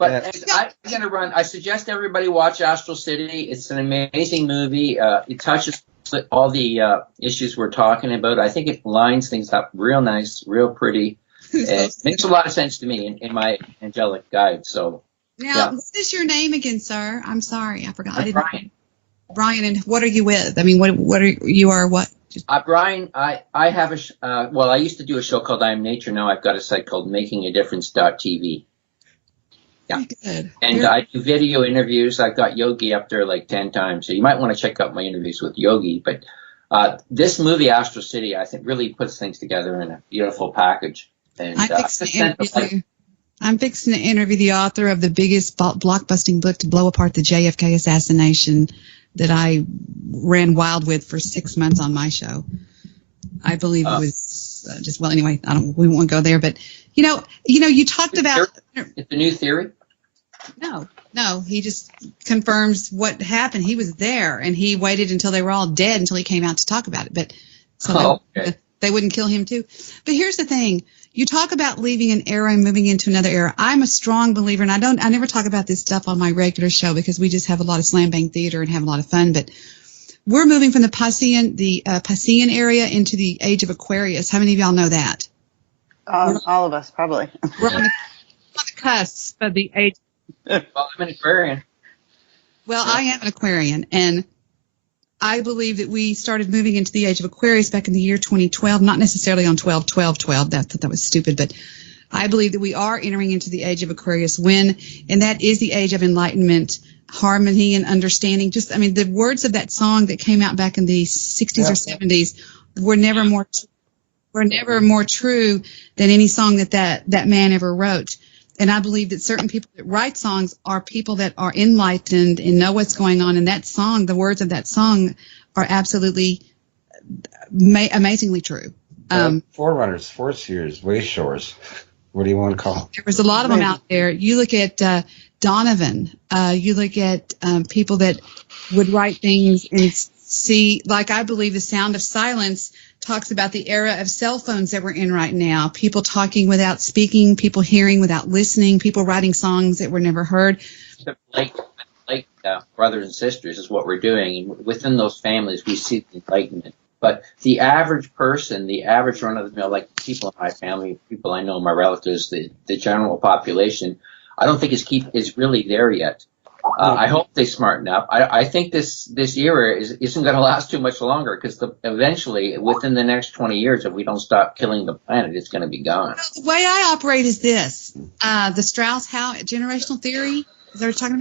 But I'm going to run. I suggest everybody watch Astral City. It's an amazing movie. It touches all the issues we're talking about. I think it lines things up real nice, real pretty. It makes a lot of sense to me in my angelic guide. So now, what is your name again, sir? I'm sorry, I forgot. Brian. Brian, and what are you with? I mean, what are you are what? Brian, I have I used to do a show called I Am Nature. Now I've got a site called MakingADifference.tv. Yeah. Good. And I do video interviews. I've got Yogi up there like 10 times. So you might want to check out my interviews with Yogi. But this movie, Astral City, I think really puts things together in a beautiful package. And I'm fixing to interview the author of the biggest blockbusting book to blow apart the JFK assassination that I ran wild with for 6 months on my show. I believe it was anyway, we won't go there, but you talked about it's a new theory. No, he just confirms what happened. He was there, and he waited until they were all dead until he came out to talk about it. But they wouldn't kill him too. But here's the thing: you talk about leaving an era and moving into another era. I'm a strong believer, and I never talk about this stuff on my regular show because we just have a lot of slam bang theater and have a lot of fun. But we're moving from the Piscean area into the age of Aquarius. How many of y'all know that? All of us, probably. We're on the cusp of the age. Well, I'm an Aquarian. Well, I am an Aquarian, and I believe that we started moving into the age of Aquarius back in the year 2012, not necessarily on 12-12-12. That was stupid, but I believe that we are entering into the age of Aquarius and that is the age of enlightenment, harmony, and understanding. The words of that song that came out back in the 60s or 70s were never more true than any song that man ever wrote. And I believe that certain people that write songs are people that are enlightened and know what's going on. And that song, the words of that song are absolutely amazingly true. Forerunners, Forseers, Wayshores. What do you want to call them? There was a lot of them out there. You look at Donovan. You look at people that would write things in see, like I believe The Sound of Silence talks about the era of cell phones that we're in right now. People talking without speaking, people hearing without listening, people writing songs that were never heard. Like brothers and sisters is what we're doing. And within those families, we see the enlightenment. But the average person, the average run-of-the-mill, like people in my family, people I know, my relatives, the general population, I don't think is really there yet. I hope they smarten up. I think this era isn't going to last too much longer, because eventually, within the next 20 years, if we don't stop killing the planet, it's going to be gone. The way I operate is this: the Strauss-Howe generational theory. Is that what you're talking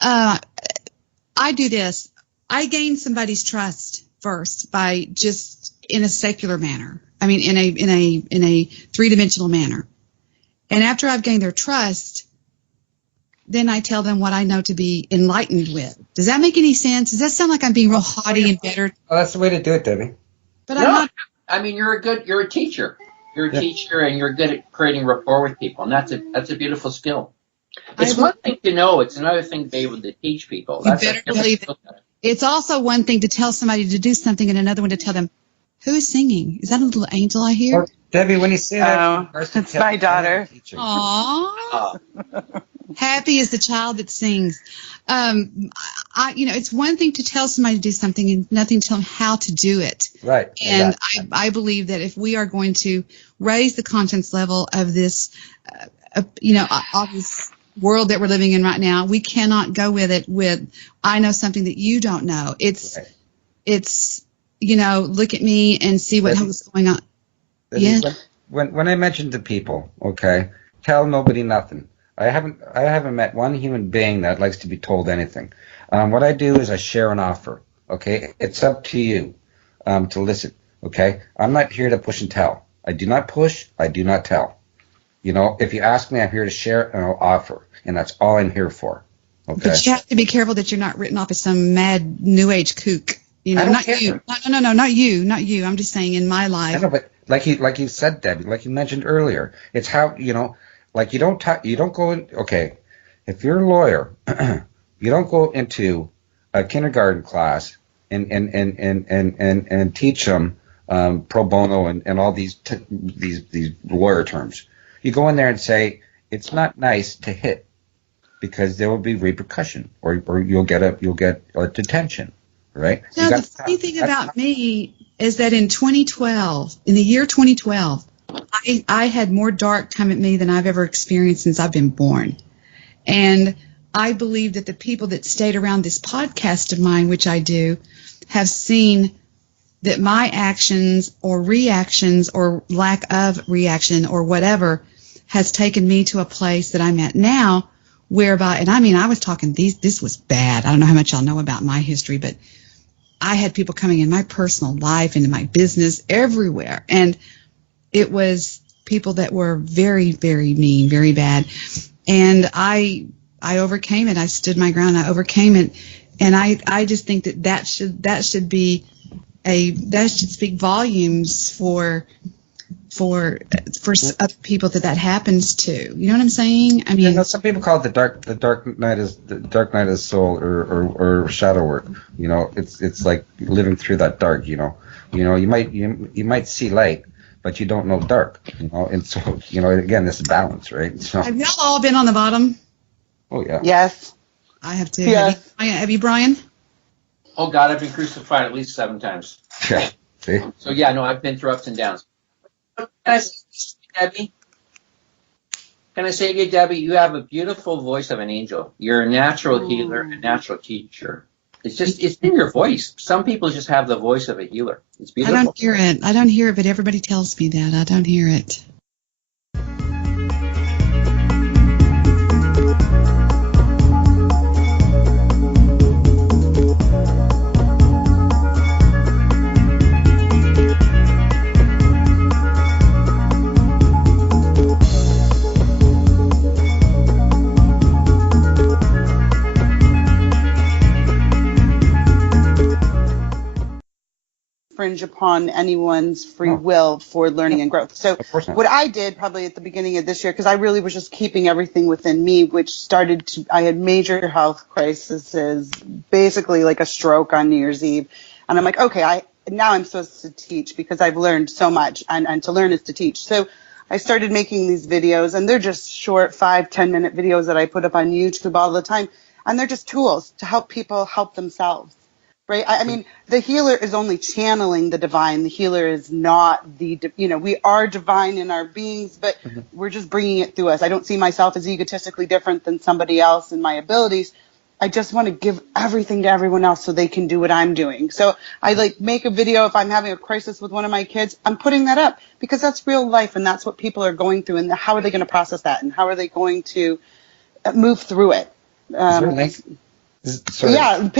about? I do this. I gain somebody's trust first by just in a secular manner. I mean, in a three-dimensional manner. And after I've gained their trust, then I tell them what I know to be enlightened with. Does that make any sense? Does that sound like I'm being real haughty and bitter? Well, that's the way to do it, Debbie. But no, I'm not. I mean, you're a teacher. You're a teacher, and you're good at creating rapport with people, and that's a beautiful skill. It's one thing to know. It's another thing to be able to teach people. You better believe it. It's also one thing to tell somebody to do something, and another one to tell them, who is singing? Is that a little angel I hear? Well, Debbie, when you say that, it's my daughter. Aww. Happy is the child that sings. It's one thing to tell somebody to do something and nothing to tell them how to do it. Right. And I believe that if we are going to raise the conscience level of this, of this world that we're living in right now, we cannot go with it with, I know something that you don't know. It's, look at me and see what's going on. Yeah. When I mentioned to people, okay, tell nobody nothing. I haven't met one human being that likes to be told anything. What I do is I share an offer. Okay, it's up to you to listen. Okay, I'm not here to push and tell. I do not push. I do not tell. If you ask me, I'm here to share and I'll offer, and that's all I'm here for. Okay. But you have to be careful that you're not written off as some mad New Age kook. Not you. No, not you. I'm just saying in my life. I know, but like you said, Debbie, like you mentioned earlier, it's how like you don't go in. Okay, if you're a lawyer, you don't go into a kindergarten class and teach them pro bono and all these lawyer terms. You go in there and say it's not nice to hit because there will be repercussion or you'll get a detention, right? No, the funny thing about me is that in the year 2012, I had more dark come at me than I've ever experienced since I've been born. And I believe that the people that stayed around this podcast of mine, which I do, have seen that my actions or reactions or lack of reaction or whatever has taken me to a place that I'm at now, whereby, and I mean, I was talking, this was bad. I don't know how much y'all know about my history, but I had people coming in my personal life, into my business, everywhere. And it was people that were very, very mean, very bad. And I overcame it. I stood my ground. I overcame it. And I just think that should speak volumes for other people that happens to. You know what I'm saying? I mean, some people call it the dark night of soul or shadow work. It's like living through that dark. You might see light, but you don't know dark. And so again, this is balance, right? So, have y'all all been on the bottom? Oh yeah. Yes. I have too. Yes. Have you, Brian? Oh God, I've been crucified at least 7 times. Yeah. See? So yeah, no, I've been through ups and downs. Can I say to you, Debbie, you have a beautiful voice of an angel. You're a natural healer, a natural teacher. It's in your voice. Some people just have the voice of a healer. It's beautiful. I don't hear it, but everybody tells me that. I don't hear it. infringe upon anyone's free will for learning and growth. So what I did probably at the beginning of this year, because I really was just keeping everything within me, which started to, I had major health crises, basically like a stroke on New Year's Eve. And I'm like, okay, now I'm supposed to teach because I've learned so much, and to learn is to teach. So I started making these videos, and they're just short 5-10 minute videos that I put up on YouTube all the time. And they're just tools to help people help themselves, right? I mean, the healer is only channeling the divine. The healer is not we are divine in our beings, but we're just bringing it through us. I don't see myself as egotistically different than somebody else in my abilities. I just want to give everything to everyone else so they can do what I'm doing. So I make a video if I'm having a crisis with one of my kids, I'm putting that up because that's real life and that's what people are going through, and how are they going to process that and how are they going to move through it? Is there a link? Yeah, on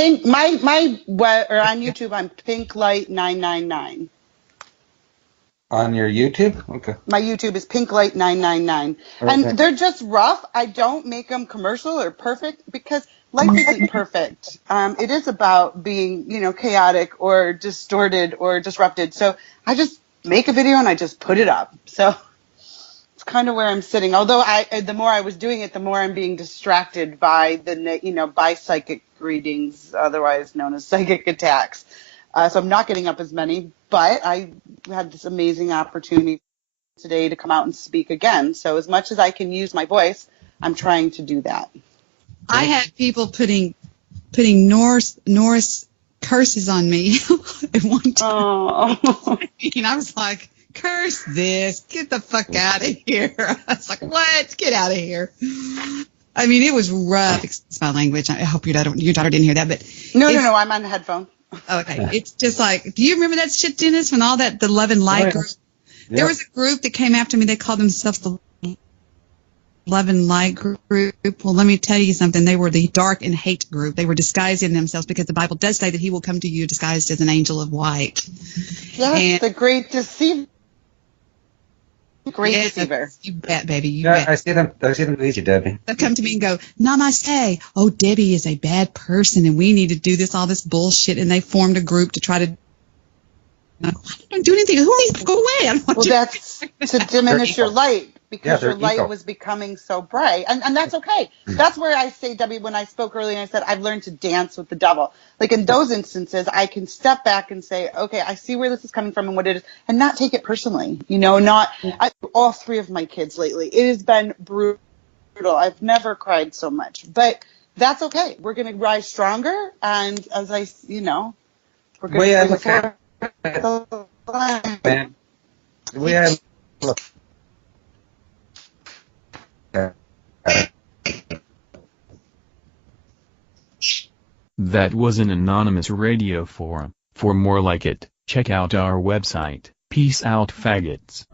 YouTube I'm Pinklight999. On your YouTube? Okay. My YouTube is Pinklight999. Okay. And they're just rough. I don't make them commercial or perfect because life isn't perfect. It is about being, chaotic or distorted or disrupted. So I just make a video and I just put it up. So it's kind of where I'm sitting. Although the more I was doing it, the more I'm being distracted by by psychic readings, otherwise known as psychic attacks. So I'm not getting up as many, but I had this amazing opportunity today to come out and speak again. So as much as I can use my voice, I'm trying to do that. I had people putting Norse curses on me at one time. Oh. And I was like, curse this, get the fuck out of here. I was like, what? Get out of here. I mean, it was rough. Excuse my language. I hope your daughter didn't hear that. But No, I'm on the headphone. Okay. It's just like, do you remember that shit, Dennis, when all the Love and Light group? Yeah. There was a group that came after me. They called themselves the Love and Light group. Well, let me tell you something. They were the dark and hate group. They were disguising themselves because the Bible does say that he will come to you disguised as an angel of light. Yes, the great deceiver. Great deceiver. You bet, baby. You bet. I see them lead you, Debbie. They come to me and go, Namaste. Oh, Debbie is a bad person, and we need to do all this bullshit. And they formed a group to try to. I don't do anything. Who needs to go away? Well, that's to diminish your light because your light was becoming so bright. And that's okay. That's where I say, Debbie, when I spoke earlier, I said, I've learned to dance with the devil. Like in those instances, I can step back and say, okay, I see where this is coming from and what it is, and not take it personally. All three of my kids lately, it has been brutal. I've never cried so much, but that's okay. We're going to rise stronger. And as we're going to bring forward. Man, we have That was an anonymous radio forum. For more like it, check out our website. Peace out, faggots.